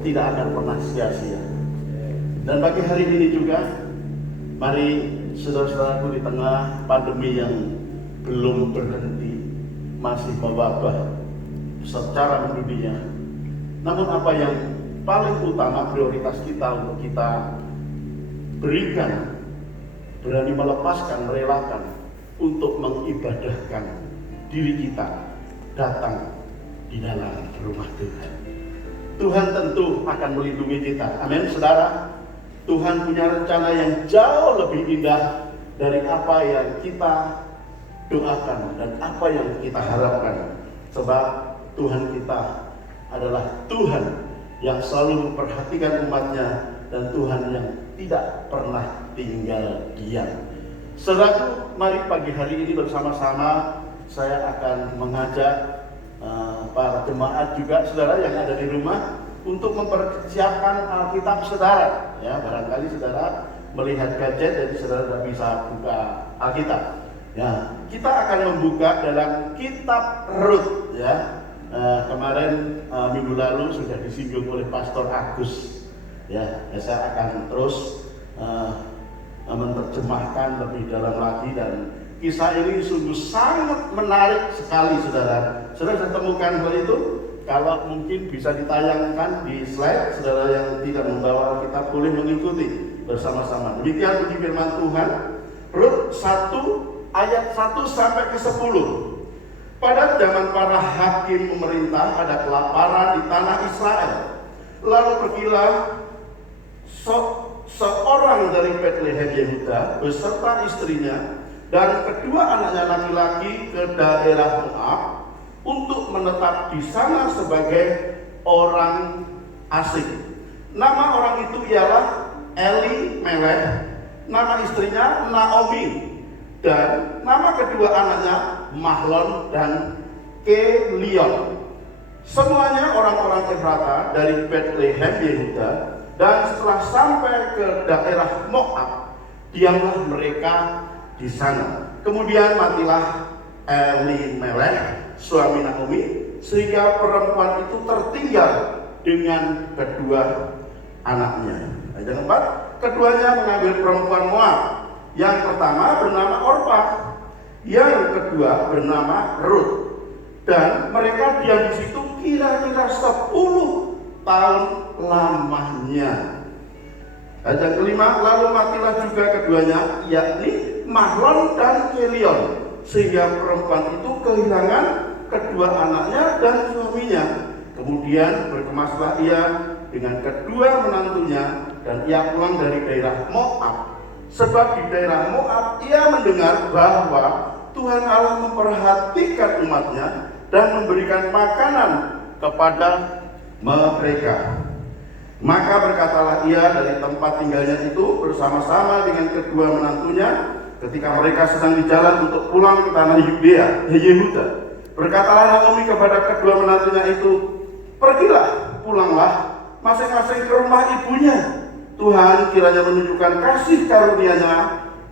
tidak akan pernah sia-sia. Dan bagi hari ini juga, mari saudara-saudaraku, di tengah pandemi yang belum berhenti, masih mewabah secara mendunia, namun apa yang paling utama prioritas kita untuk kita berikan, berani melepaskan, merelakan untuk mengibadahkan diri kita datang di dalam rumah Tuhan. Tuhan tentu akan melindungi kita. Amin, saudara. Tuhan punya rencana yang jauh lebih indah dari apa yang kita doakan dan apa yang kita harapkan. Sebab Tuhan kita adalah Tuhan yang selalu memperhatikan umatnya dan Tuhan yang tidak pernah tinggal diam. Saudaraku, mari pagi hari ini bersama-sama saya akan mengajak para jemaat juga, saudara yang ada di rumah, untuk mempersiapkan Alkitab saudara. Ya, barangkali saudara melihat gadget jadi saudara tidak bisa buka Alkitab. Ya, kita akan membuka dalam kitab Rut. Ya, kemarin minggu lalu sudah disinggung oleh Pastor Agus. Ya, saya akan terus menerjemahkan lebih dalam lagi, dan kisah ini sungguh sangat menarik sekali, saudara. Saudara sudah temukan hal itu? Kalau mungkin bisa ditayangkan di slide, saudara yang tidak membawa Alkitab boleh mengikuti bersama-sama. Demikian bunyi firman Tuhan, Rut 1 ayat 1 sampai ke 10. Pada zaman para hakim memerintah, ada kelaparan di tanah Israel. Lalu pergilah seorang dari Bethlehem Yehuda beserta istrinya dan kedua anaknya laki-laki ke daerah Moab untuk menetap di sana sebagai orang asing. Nama orang itu ialah Elimelech, nama istrinya Naomi, dan nama kedua anaknya Mahlon dan Kelion. Semuanya orang-orang Efrata dari Bethlehem Yehuda, dan setelah sampai ke daerah Moab, diamlah mereka di sana. Kemudian matilah Elimelech, suami Naomi, sehingga perempuan itu tertinggal dengan kedua anaknya. Ayat 4, keduanya mengambil perempuan Moab. Yang pertama bernama Orpah, yang kedua bernama Rut, dan mereka diam di situ kira-kira 10 tahun lamanya. Ayat kelima, lalu matilah juga keduanya, yakni Mahlon dan Kelion, sehingga perempuan itu kehilangan kedua anaknya dan suaminya. Kemudian berkemaslah ia dengan kedua menantunya, dan ia pulang dari daerah Moab. Sebab di daerah Moab ia mendengar bahwa Tuhan Allah memperhatikan umatnya dan memberikan makanan kepada mereka. Maka berkatalah ia dari tempat tinggalnya itu bersama-sama dengan kedua menantunya, ketika mereka sedang di jalan untuk pulang ke tanah Yehuda. Berkatalah Naomi kepada kedua menantunya itu, pergilah, pulanglah masing-masing ke rumah ibunya. Tuhan kiranya menunjukkan kasih karunia-Nya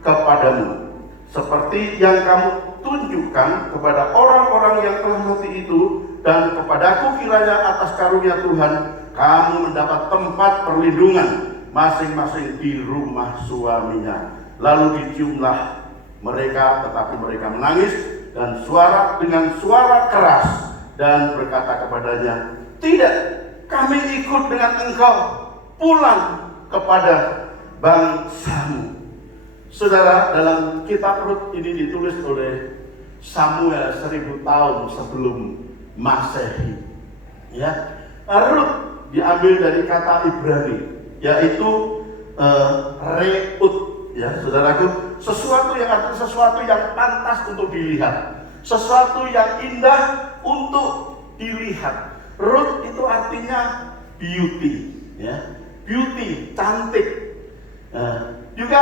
kepadamu, seperti yang kamu tunjukkan kepada orang-orang yang telah mati itu, dan kepadaku kiranya atas karunia Tuhan kamu mendapat tempat perlindungan masing-masing di rumah suaminya. Lalu diciumlah mereka, tetapi mereka menangis dan dengan suara keras, dan berkata kepadanya, tidak, kami ikut dengan engkau pulang kepada bangsamu. Saudara, dalam kitab Rut ini ditulis oleh Samuel 1000 tahun sebelum Masehi. Ya, Rut diambil dari kata Ibrani, yaitu Reut. Ya, saudaraku, sesuatu yang artinya sesuatu yang pantas untuk dilihat, sesuatu yang indah untuk dilihat. Rut itu artinya beauty, ya, beauty, cantik, juga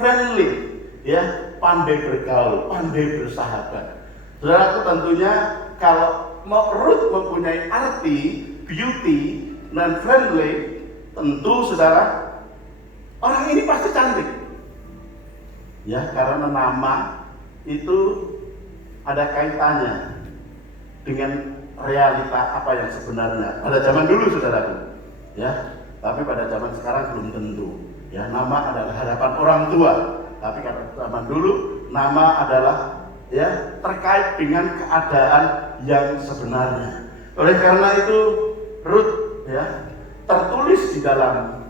friendly, ya, pandai bergaul, pandai bersahabat. Saudaraku, tentunya kalau Rut mempunyai arti beauty dan friendly, tentu saudara, orang ini pasti cantik. Ya, karena nama itu ada kaitannya dengan realita apa yang sebenarnya pada zaman dulu, saudaraku. ya. Tapi pada zaman sekarang belum tentu. Ya, nama adalah harapan orang tua. Tapi pada zaman dulu nama adalah ya terkait dengan keadaan yang sebenarnya. Oleh karena itu Rut ya tertulis di dalam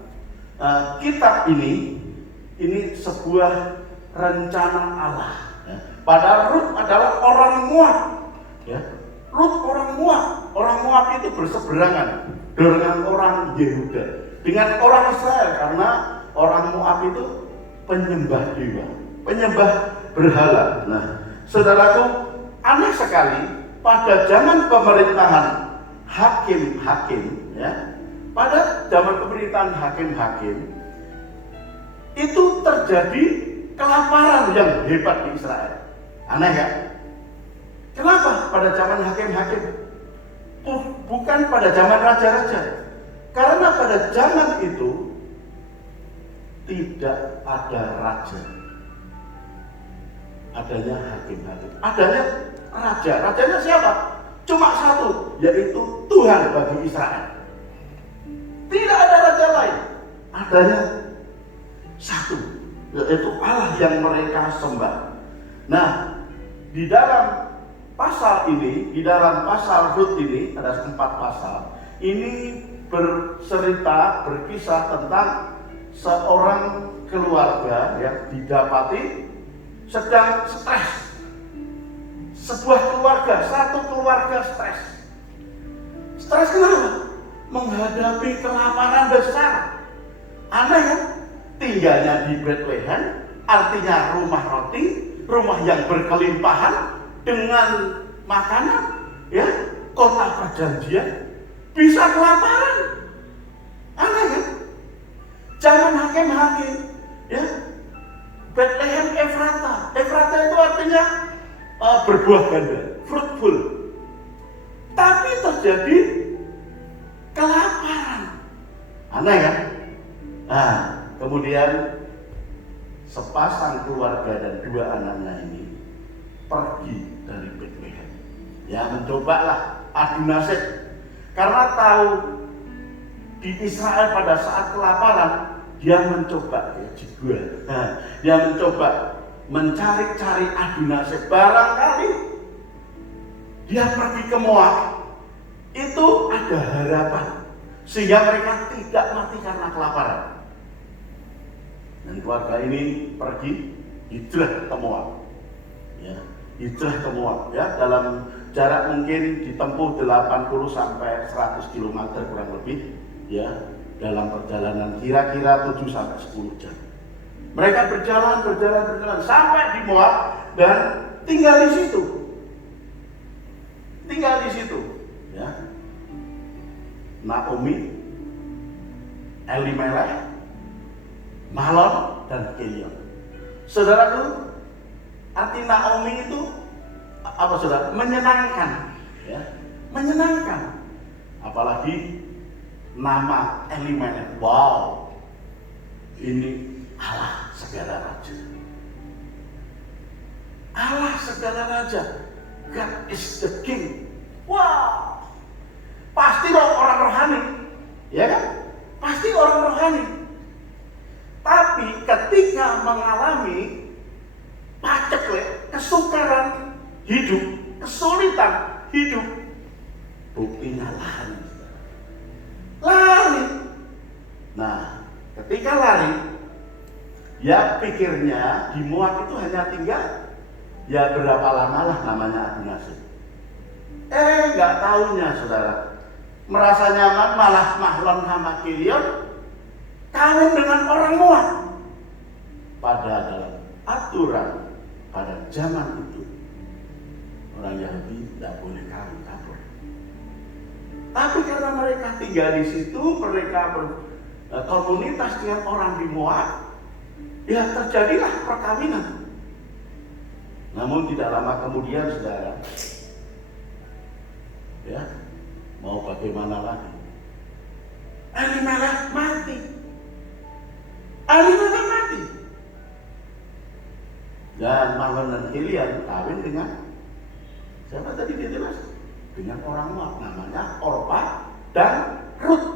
kitab ini sebuah rencana Allah. Ya. Padahal Rut adalah orang Moab. Ya. Rut orang Moab. Orang Moab itu berseberangan dengan orang Yehuda, dengan orang Israel, karena orang Moab itu penyembah dewa, penyembah berhala. Nah, saudaraku, aneh sekali pada zaman pemerintahan hakim-hakim, ya, pada zaman pemerintahan hakim-hakim itu terjadi kelaparan yang hebat di Israel. Aneh ya? Kenapa pada zaman hakim-hakim? Bukan pada zaman raja-raja. Karena pada zaman itu tidak ada raja. Adanya hakim-hakim. Adanya raja. Rajanya siapa? Cuma satu, yaitu Tuhan bagi Israel. Tidak ada raja lain. Adanya satu, yaitu Allah yang mereka sembah. Nah, di dalam pasal ini, di dalam pasal Rut ini ada 4 pasal. Ini berkisah tentang seorang keluarga yang didapati sedang stres. Sebuah keluarga, satu keluarga stres. Stres kenapa? Menghadapi kelaparan besar. Aneh kan? Tinggalnya di Bethlehem, artinya rumah roti, rumah yang berkelimpahan dengan makanan, ya, kota perjanjian, bisa kelaparan. Aneh kan? Zaman hakim-hakim, ya, Bethlehem Efrata. Efrata itu artinya berbuah ganda, fruitful. Tapi terjadi kelaparan. Aneh kan? Nah, kemudian sepasang keluarga dan 2 anaknya ini pergi dari Bethlehem. Ya, mencobalah adu nasib. Karena tahu di Israel pada saat kelaparan, dia mencoba juga. Dia mencoba mencari-cari adu nasib. Barangkali dia pergi ke Moab, itu ada harapan sehingga mereka tidak mati karena kelaparan. Dan keluarga ini pergi hijrah ke Moab. Ya, hijrah ke Moab, ya, dalam jarak mungkin ditempuh 80 sampai 100 km kurang lebih, ya, dalam perjalanan kira-kira 7 sampai 10 jam. Mereka berjalan sampai di Moab dan tinggal di situ. Ya. Naomi, Elimelech, Mahlon dan Kilion. Saudaraku, arti Naomi itu apa, saudara? Menyenangkan, ya, menyenangkan. Apalagi nama Elimelech. Wow, ini Allah segala raja. Allah segala raja. God is the king. Wow, pasti dong orang rohani, ya kan? Pasti orang rohani. Tapi ketika mengalami paceklik, kesukaran hidup, kesulitan hidup, buktinya lari. Nah, ketika lari, ya pikirnya di Moab itu hanya tinggal ya berapa lama lah namanya adu nasib. Nggak tahunya, saudara, merasa nyaman malah Mahlon sama Kilion kawin dengan orang Moab. Pada dalam aturan pada zaman itu orang Yahudi tidak boleh kawin campur. Tapi karena mereka tinggal di situ, mereka berkomunitas dengan orang di Moab, ya terjadilah perkawinan. Namun tidak lama kemudian, saudara, ya, mau bagaimana lagi? Elimelech mati. Dan Mahlon dan Kilion kawin dengan siapa tadi dia jelas? Dengan orang Moab, namanya Orpa dan Rut.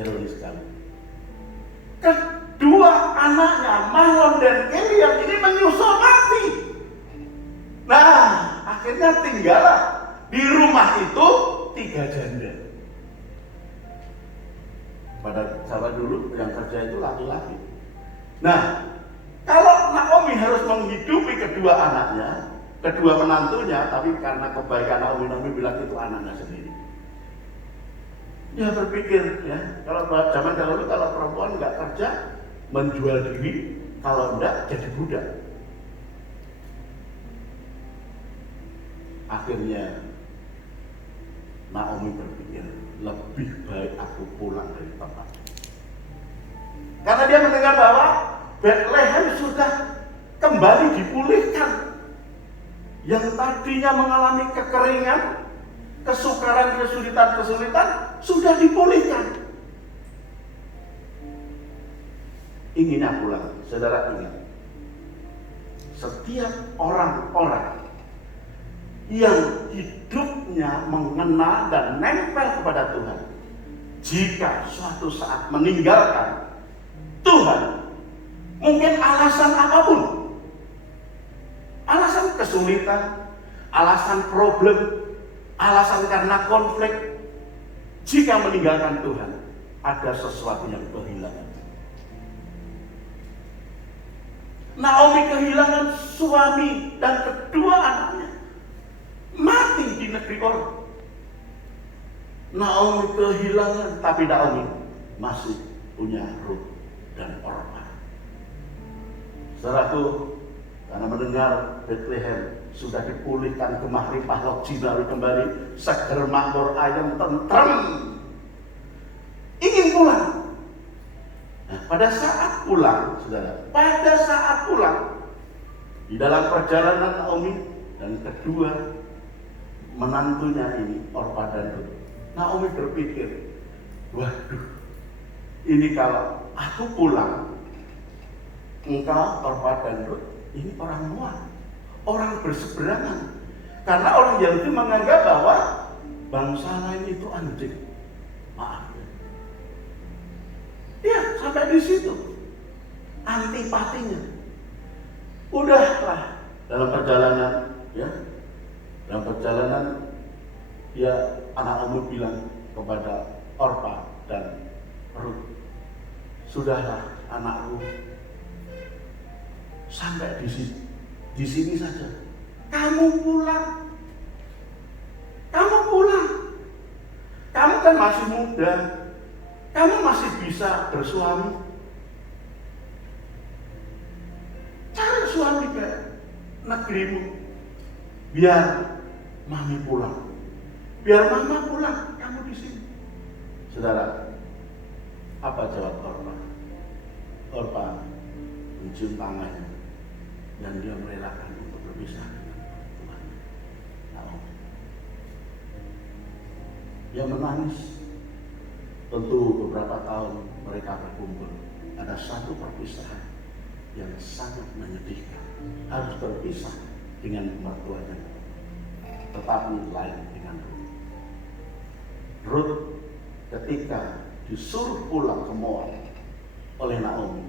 ironis sekali. Kedua anaknya, Mahlon dan Kilian ini menyusul mati. Nah, akhirnya tinggallah di rumah itu 3 janda. Pada zaman dulu yang kerja itu laki-laki. Nah, kalau Naomi harus menghidupi kedua anaknya, kedua menantunya, tapi karena kebaikan Naomi bilang itu anaknya sendiri. Dia berpikir, ya, kalau zaman dahulu kalau perempuan nggak kerja, menjual diri, kalau enggak jadi budak. Akhirnya Naomi berpikir, lebih baik aku pulang dari tempat. Karena dia mendengar bahwa Bethlehem sudah kembali dipulihkan. Yang tadinya mengalami kekeringan, kesukaran, kesulitan sudah dipulihkan. Inginnya pulang. Saudara ingat, setiap orang-orang yang hidupnya mengenal dan nempel kepada Tuhan, jika suatu saat meninggalkan Tuhan, mungkin alasan apapun, alasan kesulitan, alasan problem, alasan karena konflik, jika meninggalkan Tuhan, ada sesuatu yang kehilangan. Naomi kehilangan suami dan kedua anaknya, mati di negeri orang. Naomi kehilangan, tapi Naomi masih punya Rut dan Orpa. Saudaraku, karena mendengar Bethlehem sudah dipulihkan, Gemah Ripah Lok Jinawi kembali, seger makmur ayam tentrem, ingin pulang. Nah, pada saat pulang, saudara, di dalam perjalanan Naomi dan kedua menantunya ini, Orpa dan Rut, Naomi berpikir, waduh, ini kalau aku pulang, engkau, Orpa dan Rut, ini orang Moab, orang berseberangan. Karena orang Yahudi menganggap bahwa bangsa lain itu anjing. Maaf ya. Ya, sampai di situ antipatinya. Udahlah, dalam perjalanan ya anak Naomi bilang kepada Orpa dan Rut, sudahlah anakku, sampai di sini saja. Kamu pulang. Kamu kan masih muda. Kamu masih bisa bersuami. Cari suami ke negerimu. Biar mami pulang. Biar mama pulang. Kamu di sini. Saudara, apa jawab Orpa? Orpa mencium tangannya dan dia merelakan untuk berpisah dengan Tuhan. Naomi. Dia menangis. Tentu beberapa tahun mereka berkumpul. Ada satu perpisahan yang sangat menyedihkan. Harus berpisah dengan mertuanya, tetapi lain dengan Rut. Rut ketika disuruh pulang ke Moab oleh Naomi,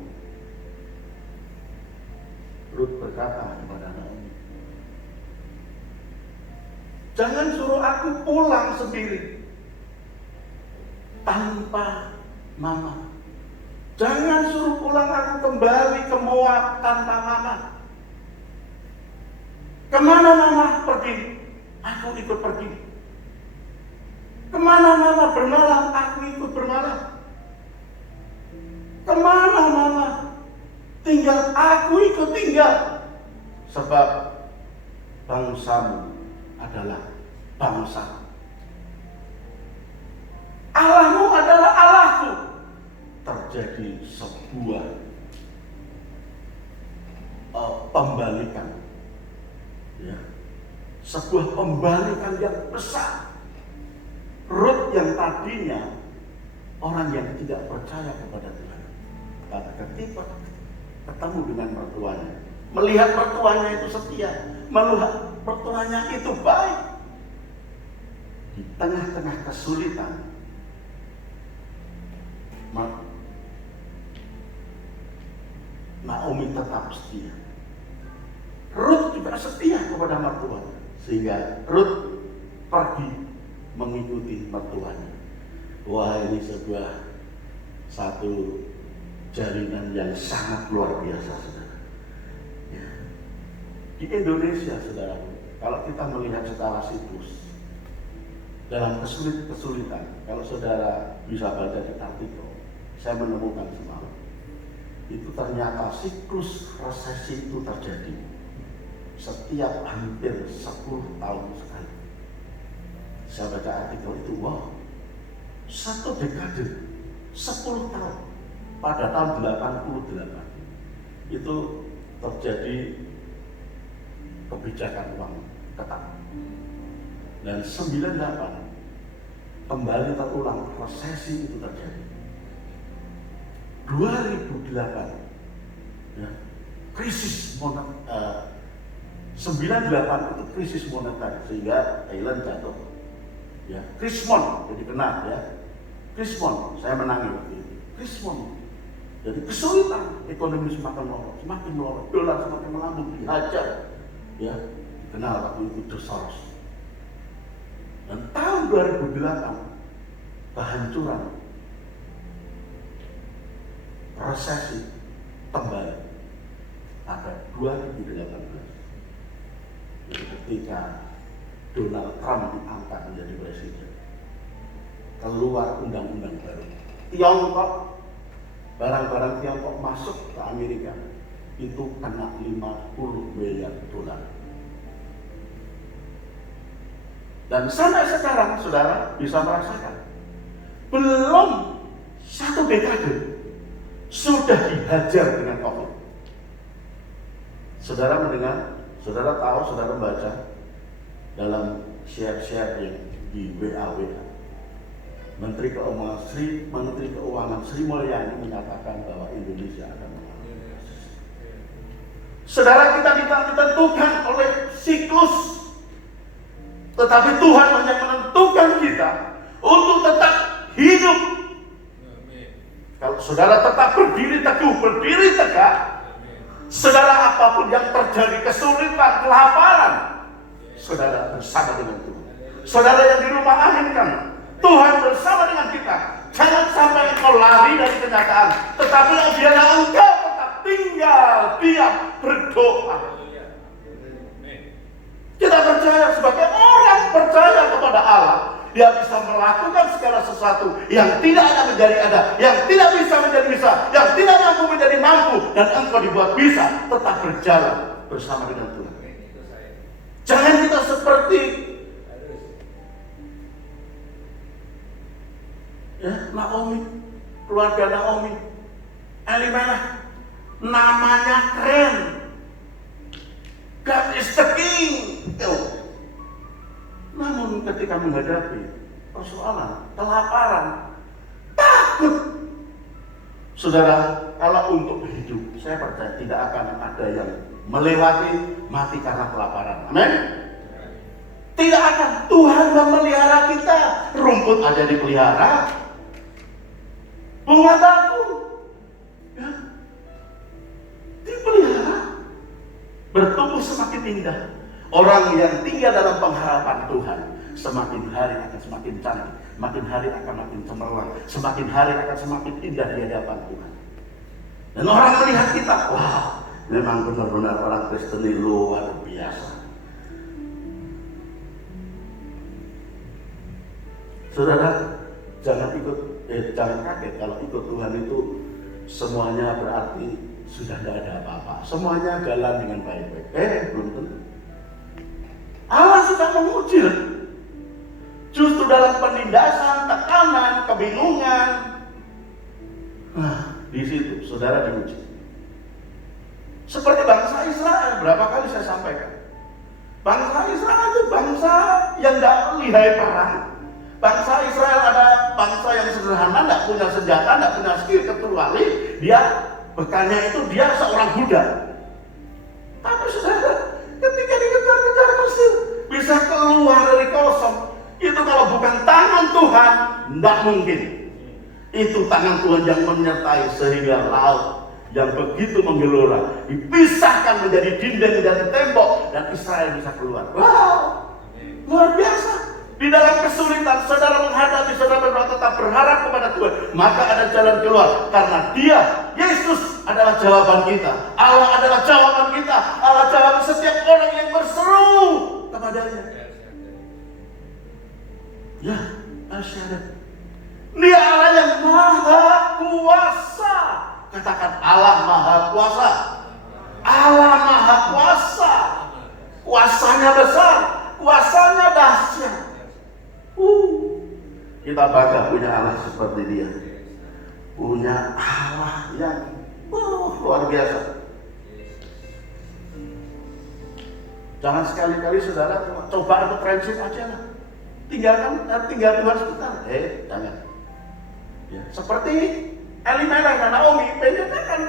Rut berkata kepada Naomi, jangan suruh aku pulang sendiri tanpa mama. Jangan suruh pulang aku kembali ke Moab tanpa mama. Kemana mama pergi? Aku ikut pergi. Kemana mama bermalam? Aku ikut bermalam. Kemana mama tinggal? Aku ikut tinggal. Sebab bangsamu adalah bangsa. Allahmu adalah Allahku. Terjadi sebuah pembalikan, ya, sebuah pembalikan yang besar. Rut yang tadinya orang yang tidak percaya kepada Tuhan, pada ketika ketemu dengan mertuanya, melihat mertuanya itu setia, melihat mertuanya itu baik, di tengah-tengah kesulitan, Naomi tetap setia. Rut juga setia kepada mertuanya, sehingga Rut pergi mengikuti mertuanya. Wah, ini satu jaringan yang sangat luar biasa, saudara. Ya. Di Indonesia, saudara, kalau kita melihat secara siklus, dalam kesulitan, kalau saudara bisa baca di artikel, saya menemukan semalam, itu ternyata siklus resesi itu terjadi setiap hampir 10 tahun sekali. Saya baca artikel itu, wow, satu dekade, 10 tahun. Pada tahun 88 itu terjadi kebijakan uang ketat. Dan 98 kembali terulang, resesi itu terjadi. 2008 ya, krisis moneter, 98 itu krisis moneter sehingga Thailand jatuh. Ya, Krismon jadi kenal ya. Krismon, saya menangi waktu itu. Krismon. Jadi kesulitan ekonomi semakin melorot, dolar semakin melambung, dihajar. Ya, kenal waktu itu The Soros. Dan tahun 2008 kehancuran, resesi kembali ada 2018. Jadi ketika Donald Trump diangkat menjadi presiden, keluar undang-undang baru. Tiongkok, barang-barang Tiongkok masuk ke Amerika itu kena 50 miliar dolar. Dan sampai sekarang saudara bisa merasakan, belum satu dekade sudah dihajar dengan COVID. Saudara mendengar, saudara tahu, saudara membaca dalam share-share yang di WA. Menteri Keuangan Sri Mulyani menyatakan bahwa Indonesia akan mengalami krisis. Saudara, kita tidak ditentukan oleh siklus, tetapi Tuhan hanya menentukan kita untuk tetap hidup. Kalau saudara tetap berdiri teguh, berdiri tegak, saudara, apapun yang terjadi, kesulitan, kelaparan, saudara bersama dengan Tuhan. Saudara yang di rumah, aminkan, Tuhan bersama dengan kita. Jangan sampai engkau lari dari kenyataan, tetapi biarlah engkau tetap tinggal diam berdoa. Kita percaya, sebagai orang percaya kepada Allah, dia bisa melakukan segala sesuatu yang tidak ada menjadi ada, yang tidak bisa menjadi bisa, yang tidak mampu menjadi mampu, dan engkau dibuat bisa tetap berjalan bersama dengan Tuhan. Jangan kita seperti Naomi, keluarga Naomi, Elimelech, namanya keren, God is the king. Namun ketika menghadapi persoalan, kelaparan, takut. Saudara, kalau untuk hidup, saya percaya tidak akan ada yang melewati mati karena kelaparan. Amin. Tidak akan. Tuhan memelihara kita. Rumput ada dipelihara, bunga daun ya, dipelihara, bertumbuh semakin indah. Orang yang tinggal dalam pengharapan Tuhan, semakin hari akan semakin cantik, makin hari akan makin cemerlang, semakin hari akan semakin indah di hadapan Tuhan. Dan orang melihat kita, wah, memang benar-benar orang Kristen ini luar biasa. Saudara, jangan kaget kalau ikut Tuhan itu semuanya berarti sudah tidak ada apa-apa, semuanya jalan dengan baik-baik. Belum tentu. Allah sudah menguji. Justru dalam penindasan, tekanan, kebingungan, di situ saudara diuji. Seperti bangsa Israel, berapa kali saya sampaikan, bangsa Israel itu bangsa yang tidak lihai perang. Bangsa Israel ada bangsa yang sederhana, tidak punya senjata, tidak punya skill, kecuali dia bekalnya itu dia seorang budak. Tapi saudara, ketika dikejar-kejar Mesir, bisa keluar dari kosong. Itu kalau bukan tangan Tuhan, tidak mungkin. Itu tangan Tuhan yang menyertai sehingga laut yang begitu menggelora, dipisahkan menjadi dinding dan tembok, dan Israel bisa keluar. Wow, luar biasa. Di dalam kesulitan, saudara menghadapi, saudara tetap berharap kepada Tuhan, maka ada jalan keluar. Karena Dia, Yesus adalah jawaban kita. Allah adalah jawaban kita. Allah jawab setiap orang yang berseru kepadanya. Ya, asyhadat. Dia Allah yang maha kuasa. Katakan Allah maha kuasa. Allah maha kuasa. Kuasanya besar, kuasanya dahsyat. Kita bangga punya Allah seperti Dia. Punya Allah yang luar biasa. Jangan sekali-kali saudara coba untuk transit aja lah. Tinggal Tuhan sebentar. Jangan. Ya, seperti Elimelech dan Naomi, pengennya kan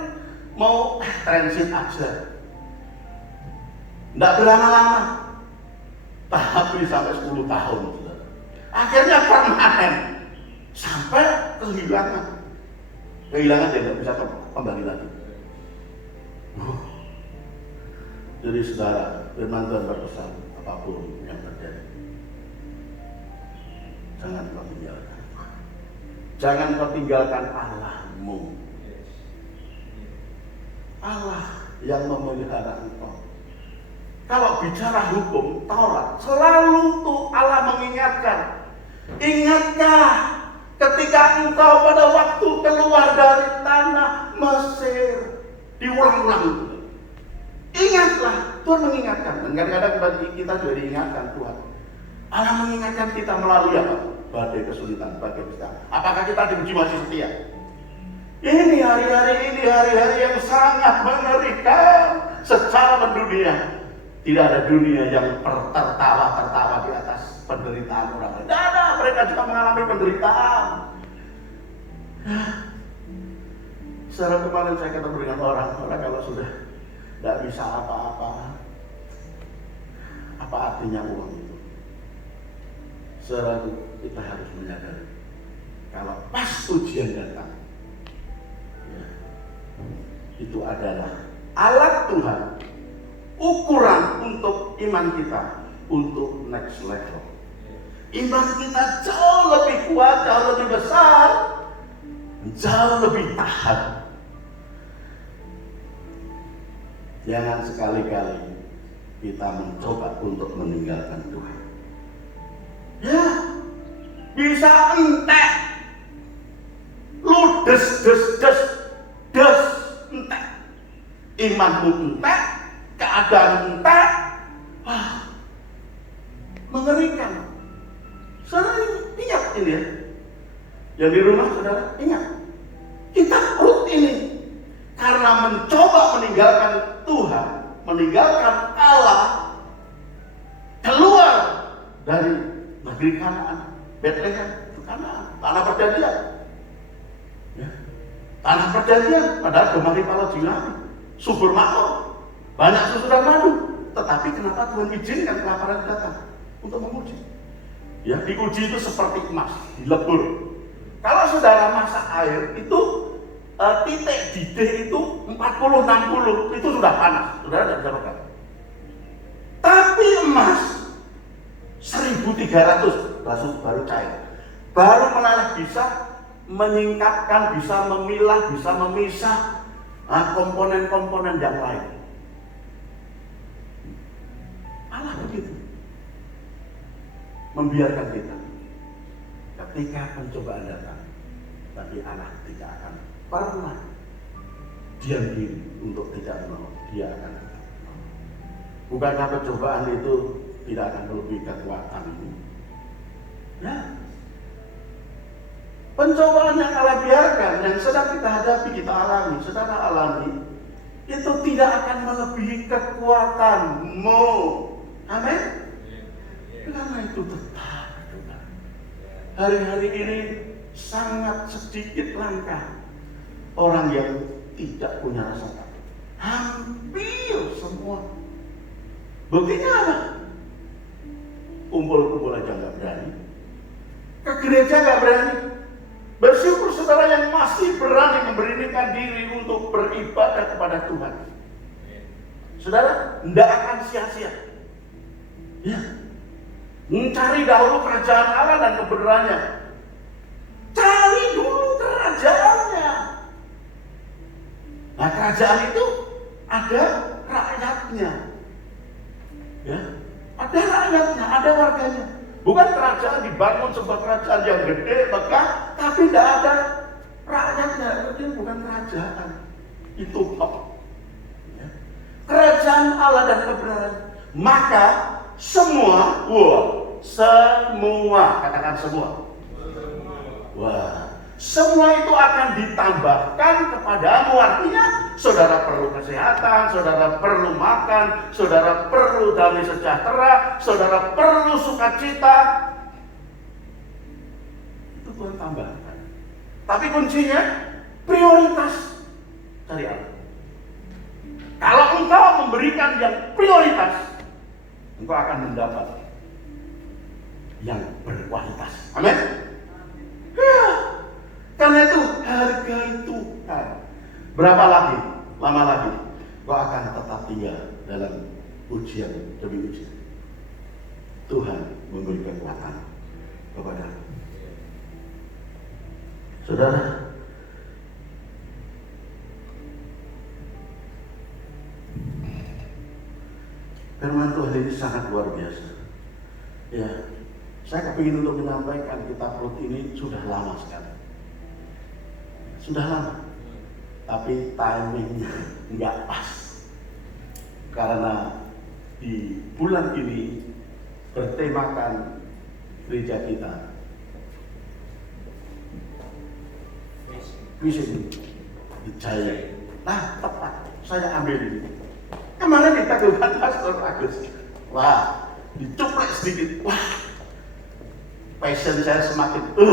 mau transit aja. Nggak berlama-lama. Tapi sampai 10 tahun. Akhirnya permanen. Sampai kehilangan. Kehilangan dia nggak bisa kembali lagi. Jadi saudara, firman Tuhan berpesan, apapun yang terjadi, jangan kau tinggalkan. Jangan kau tinggalkan Allahmu. Allah yang memelihara engkau. Kalau bicara hukum Taurat, selalu tuh Allah mengingatkan. Ingatkah ketika engkau pada waktu keluar dari tanah Mesir? Diulang-ulang. Ingatlah, Tuhan mengingatkan. Dan kadang-kadang bagi kita juga diingatkan Tuhan. Allah mengingatkan kita melalui apa? Badai kesulitan, badai kesulitan. Apakah kita diuji masih setia? Ini hari-hari ini hari-hari yang sangat mengerikan secara mendunia. Tidak ada dunia yang tertawa-tertawa di atas penderitaan orang lain. Tidak ada, mereka juga mengalami penderitaan. Secara kemarin saya ketemu dengan orang kalau sudah tidak bisa apa-apa, apa artinya uang itu? Secara kita harus menyadari, kalau pas ujian datang, ya, itu adalah alat Tuhan, ukuran untuk iman kita, untuk next level. Iman kita jauh lebih kuat, jauh lebih besar, jauh lebih tahan. Jangan sekali-kali kita mencoba untuk meninggalkan Tuhan. Ya, bisa entek, ludes, des, entek. Imanmu entek, keadaan entek, mengerikan. Sering ingat ini ya. Yang di rumah saudara ingat. Kita perut ini karena mencoba meninggalkan Tuhan, meninggalkan Allah, keluar dari negeri Kanaan, Betlehem itu Kanaan, tanah perjanjian. Ya. Tanah perjanjian, padahal gemari pala jinami, subur makmur, banyak susu dan madu. Tetapi kenapa Tuhan izinkan kelaparan datang untuk menguji? Ya, diuji itu seperti emas, dilebur. Kalau saudara masak air itu titik didih itu 40-60 itu sudah panas, saudara tidak bisa makan. Tapi emas 1300 baru cair, baru meleleh, bisa menyingkapkan, bisa memilah, bisa memisah komponen-komponen yang lain. Allah begitu membiarkan kita. Ketika pencobaan datang, tapi Allah tidak akan pernah diam diri untuk tidak mau. Dia akan tetap mau. Bukankah pencobaan itu tidak akan melebihi kekuatanmu? Ya. Pencobaan yang Allah biarkan, yang sedang kita hadapi, kita alami, saudara alami, itu tidak akan melebihi kekuatanmu. Amin. Karena itu tetap. Hari-hari ini sangat sedikit langkah orang yang tidak punya rasa takut. Hampir semua. Buktinya apa? Kumpul-kumpul aja nggak berani. Ke gereja nggak berani. Bersyukur saudara yang masih berani memberi memberikan diri untuk beribadah kepada Tuhan, saudara, tidak akan sia-sia. Ya, mencari dahulu kerajaan Allah dan kebenarannya. Cari dulu kerajaannya. Nah, kerajaan itu ada rakyatnya. Ya, ada rakyatnya, ada warganya. Bukan kerajaan dibangun sebuah kerajaan yang gede, megah, tapi tidak ada rakyatnya. Itu bukan kerajaan. Itu top. Ya. Kerajaan Allah dan kebenaran. Maka semua, semua, katakan semua. Wah, semua itu akan ditambahkan kepadamu. Artinya, saudara perlu kesehatan, saudara perlu makan, saudara perlu damai sejahtera, saudara perlu sukacita. Itu Tuhan tambahkan. Tapi kuncinya, prioritas cari Allah. Kalau engkau memberikan yang prioritas, engkau akan mendapat yang berkualitas. Amin. Ya, karena itu hargai Tuhan. Berapa lagi? Lama lagi kau akan tetap tinggal dalam ujian demi ujian. Tuhan memberi kekuatan kepada saudara. Firman Tuhan ini sangat luar biasa. Ya, saya kepingin untuk menyampaikan kitab Rut ini sudah lama sekali. Sudah lama. Tapi timingnya nggak pas. Karena di bulan ini bertemakan gereja kita Vision Jaya. Nah, tepat. Saya ambil ini. Kemarin diteguhkan Pastor Agus. Wah, dicuplek sedikit. Wah, passion saya semakin gitu.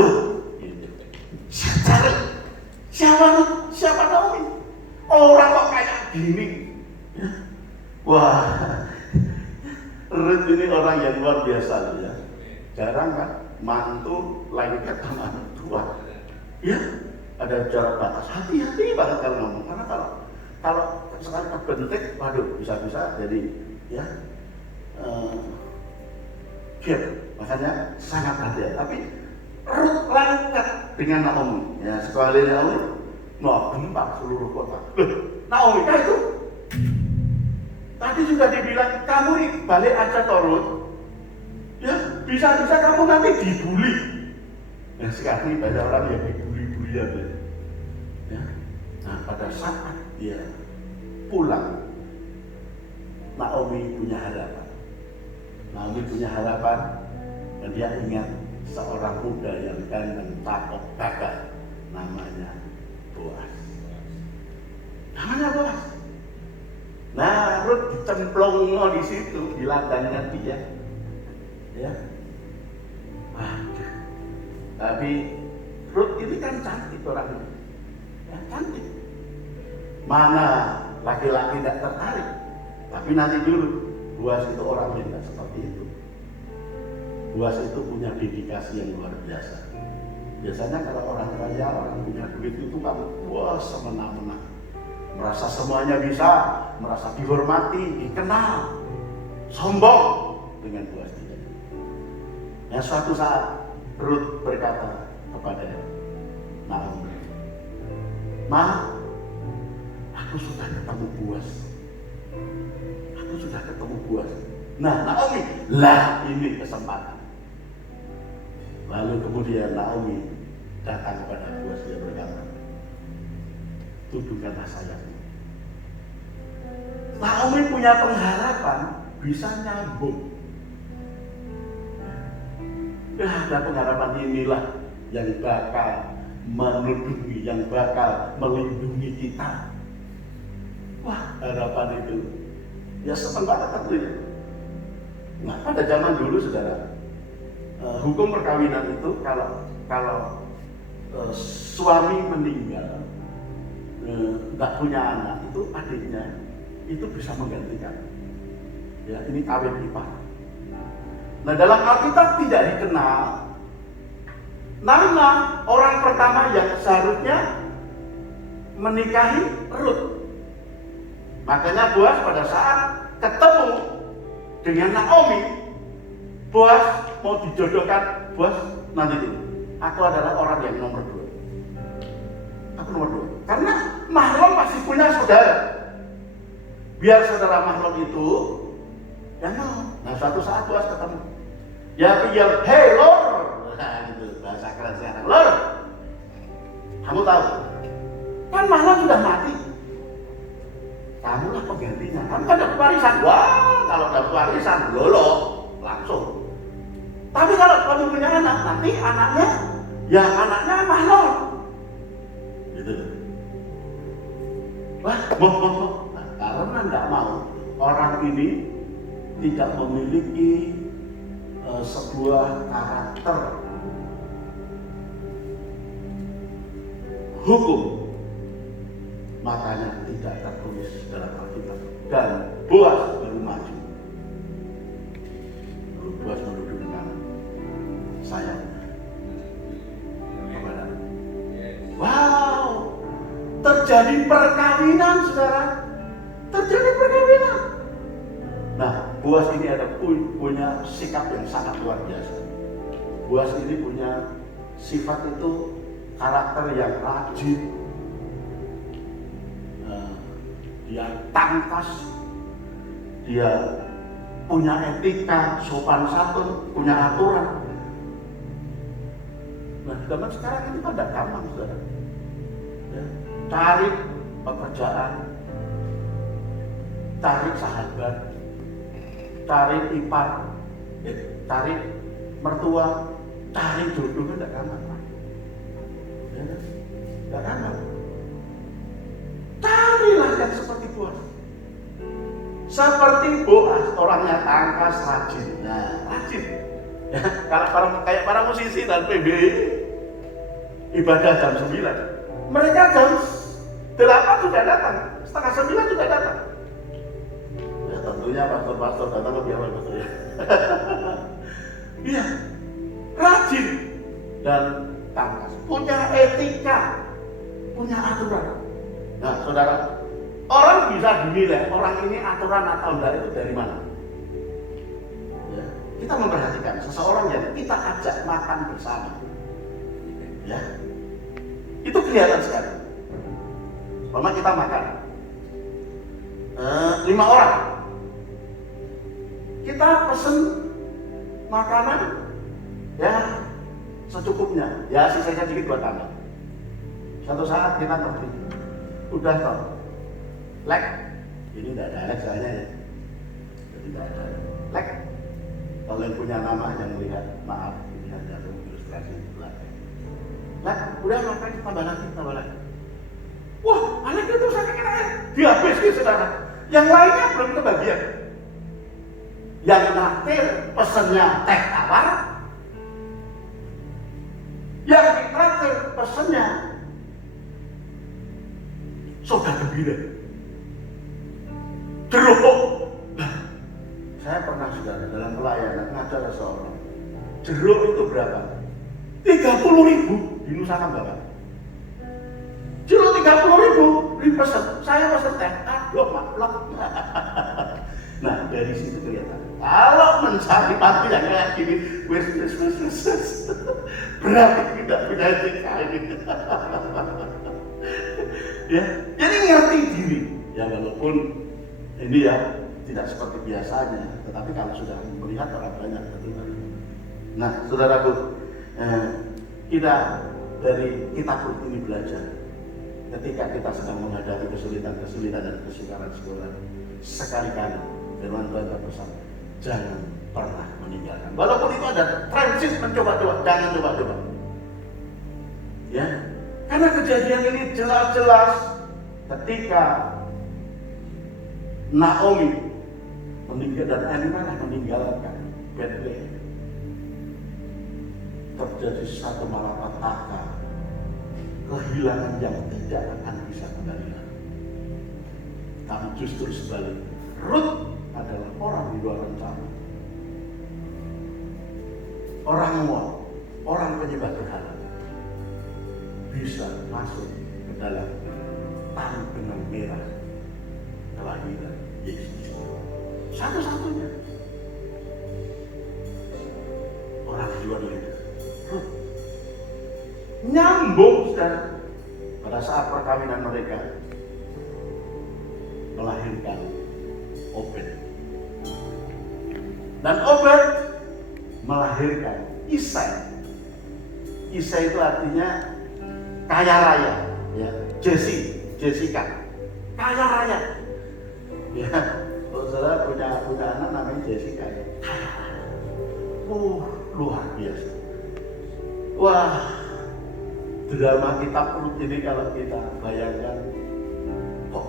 Saya cari siapa Naomi? Orang kok kayak gini. Wah, Ruth ini orang yang luar biasa ya. Jarang kan mantu lengket sama tua. Ya, ada jarak batas. Hati-hati banget kalau ngomong. Karena kalau sekali kebentik, waduh, bisa-bisa jadi ya gap. Makanya sangat hati-hati. Tapi Ruth lengket dengan Naomi. Ya, sekali Naomi mau gempa seluruh kota. Naomi kan itu tadi sudah dibilang, kamu balik aja Ruth. Ya, bisa-bisa kamu nanti dibully. Nah, sekarang banyak orang yang dibully-bulian ya. Nah, pada saat dia pulang, Naomi punya harapan. Naomi punya harapan dan dia ingat seorang muda yang ganteng, cakep, gagah, namanya Boas. Namanya Boas. Nah, Ruth dicemplung di situ, di ladangnya dia. Ya. Tapi Ruth ini kan cantik orangnya. Ya, cantik. Mana laki-laki tidak tertarik? Tapi nanti dulu, Boas itu orangnya tidak seperti itu. Boas itu punya dedikasi yang luar biasa. Biasanya kalau orang kaya, orang punya duit itu kan wah semena-mena, merasa semuanya bisa, merasa dihormati, dikenal, sombong. Dengan Boas tidak. Nah, suatu saat Ruth berkata kepada Naomi, "Ma, aku sudah ketemu Boas. Aku sudah ketemu Boas." Nah, Naomi, lah ini kesempatan. Lalu kemudian Naomi datang kepada Boas, dia berkata, "Tuduhkanlah sayapmu." Naomi punya pengharapan bisa nyambung. Ada pengharapan inilah yang bakal menudungi, yang bakal melindungi kita. Wah, harapan itu ya senang banget tentunya. Nah, pada zaman dulu saudara, hukum perkawinan itu kalau suami meninggal, nggak punya anak, itu adiknya itu bisa menggantikan. Ya, ini kawin ipar. Nah, dalam Alkitab tidak dikenal nama orang pertama yang seharusnya menikahi Rut. Makanya Boaz pada saat ketemu dengan Naomi, Boaz mau dijodohkan. Boaz, nanti dulu, aku adalah orang yang nomor 2. Aku nomor 2. Karena Mahlon masih punya saudara. Biar saudara Mahlon itu yang mau. Nah, suatu saat Boaz ketemu. Ya yel, hey Lord. Nah, gitu bahasa keren sekarang. Lord, kamu tahu kan Mahlon sudah mati. Kamulah penggantinya. Kamu kan dapat warisan. Wah, kalau dapat warisan, lolo langsung. Tapi kalau kamu punya anak, nanti anaknya, ya anaknya Mahlon. Gitu. Wah, mau. Nah, karena nggak mau orang ini tidak memiliki sebuah karakter hukum, makanya tidak tertulis dalam Alkitab. Dan Boaz baru maju. Boaz menuduh dengan sayang kepada. Wow, terjadi perkawinan, saudara. Terjadi perkawinan. Nah, Boaz ini punya sikap yang sangat luar biasa. Boaz ini punya sifat itu, karakter yang rajin. Dia tangkas, dia punya etika, sopan santun, punya aturan. Nah, zaman sekarang itu kan tidak gampang, saudara. Ya, cari pekerjaan, cari sahabat, cari ipar, cari mertua, cari jodoh, kan tidak gampang. Ya, tidak gampang. Carilah yang seperti Boaz. Seperti Boaz, orangnya tangkas, rajin. Nah, rajin. Ya, kalau kayak para musisi dan PBI ibadah jam 9. Mereka jam 8 sudah datang, setengah 9 sudah datang. Ya, tentunya pastor-pastor datang lebih awal, betul ya. Iya, rajin dan tangkas, punya etika, punya aturan. Nah, saudara, orang bisa dinilai orang ini aturan atau enggak itu dari mana? Ya, kita memperhatikan seseorang yang kita ajak makan bersama. Ya, itu kelihatan sekali. Pertama kita makan 5 orang, kita pesen makanan ya secukupnya, ya sisanya sedikit buat tambah. Satu saat kita pergi, udah toh, ini tidak ada soalnya ya, jadi tidak ada kalau yang punya nama yang melihat, maaf ini ada ilustrasi di belakang. Udah makan, tambah lagi. Wah, anak itu sakit air, dihabiskan, saudara. Yang lainnya belum kebagian. Yang naktir pesennya teh tawar, yang ditraktir pesennya soda gembira, jeruk. Nah, saya pernah, saudara, dalam pelayanan ngajar seseorang, jeruk itu berapa? 30.000 di Nusa Kambangan. Jeruk 30.000 dipesen, saya pesen teh, aduh maklum. Nah, dari situ kelihatan kalau mencari mati yang kayak gini, wes. Berarti tidak punya etika ini. Ya, jadi ngerti diri. Ya, walaupun ini ya tidak seperti biasanya, tetapi kalau sudah melihat orang banyak terlibat. Nah, saudaraku, kita dari kitab ini belajar. Ketika kita sedang menghadapi kesulitan dan kesukaran sekolah, sekali-kali firman Tuhan berpesan, jangan pernah meninggalkan. Walaupun itu ada transit mencoba-coba, jangan coba-coba. Ya, karena kejadian ini jelas-jelas ketika Naomi meninggal dan Elimelech meninggalkan Bethlehem, terjadi satu malapetaka, kehilangan yang tidak akan bisa kembali lagi. Tapi justru sebaliknya, Rut adalah orang di luar rencana, orang Moab, orang penyembah berhala, bisa masuk ke dalam tahu benang merah kelahiran Yesus. Satu-satunya orang jual itu nyambung dan pada saat perkawinan mereka melahirkan Obed, dan Obed melahirkan Isai. Isai itu artinya kaya raya, ya. Jessica, kaya raya. Ya, kalau saudara punya anak namanya Jessica, ya. Kaya raya. Luar biasa. Wah, drama kitab Rut ini kalau kita bayangkan, kok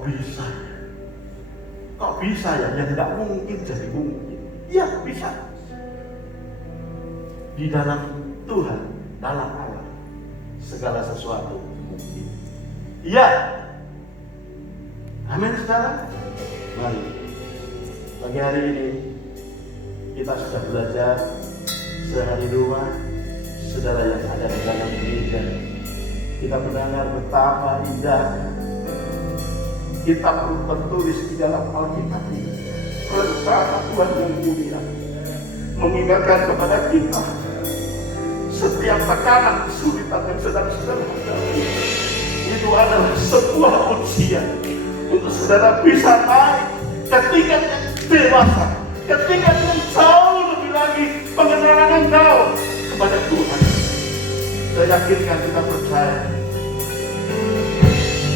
bisa ya, yang nggak mungkin jadi mungkin. Ya bisa. Di dalam Tuhan, dalam Allah, segala sesuatu mungkin. Iya. Amin, saudara. Mari, pagi hari ini kita sudah belajar sehari rumah, saudara yang ada di dalam gereja. Kita mendengar betapa indah kitab Rut tertulis di dalam Alkitab ini. Rencana Tuhan yang mulia mengingatkan kepada kita setiap tekanan kesulitan yang sedang saudara hadapi itu adalah sebuah ujian untuk saudara bisa naik ke tingkat yang dewasa, ke tingkat yang jauh lebih lagi pengenalan engkau kepada Tuhan. Saya yakinkan, kita percaya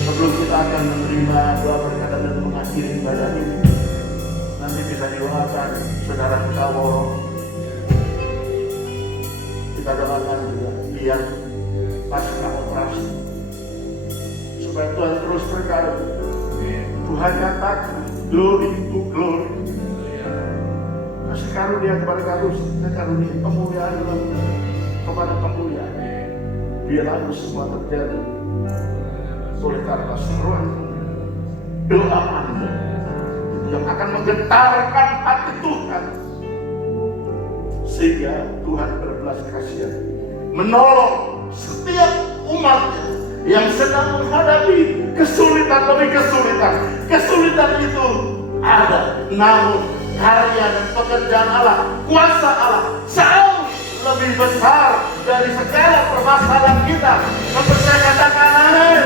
sebelum kita akan menerima doa berkata dan mengakhiri ibadah ini, nanti bisa didoakan saudara kita Woro. Kita doakan juga biar pasca operasi supaya Tuhan terus berkarya. Tuhan katakan glory to glory. Kasih karunia kepada karunia, kemuliaan kepada kemuliaan. Biarlah itu semua terjadi oleh karena seruan doa Anda yang akan menggetarkan hati Tuhan, sehingga Tuhan berbelas kasihan menolong setiap umatnya yang sedang menghadapi kesulitan demi kesulitan. Kesulitan itu ada, namun karya dan pekerjaan Allah, kuasa Allah jauh lebih besar dari segala permasalahan kita. Mempercayai, katakan amin.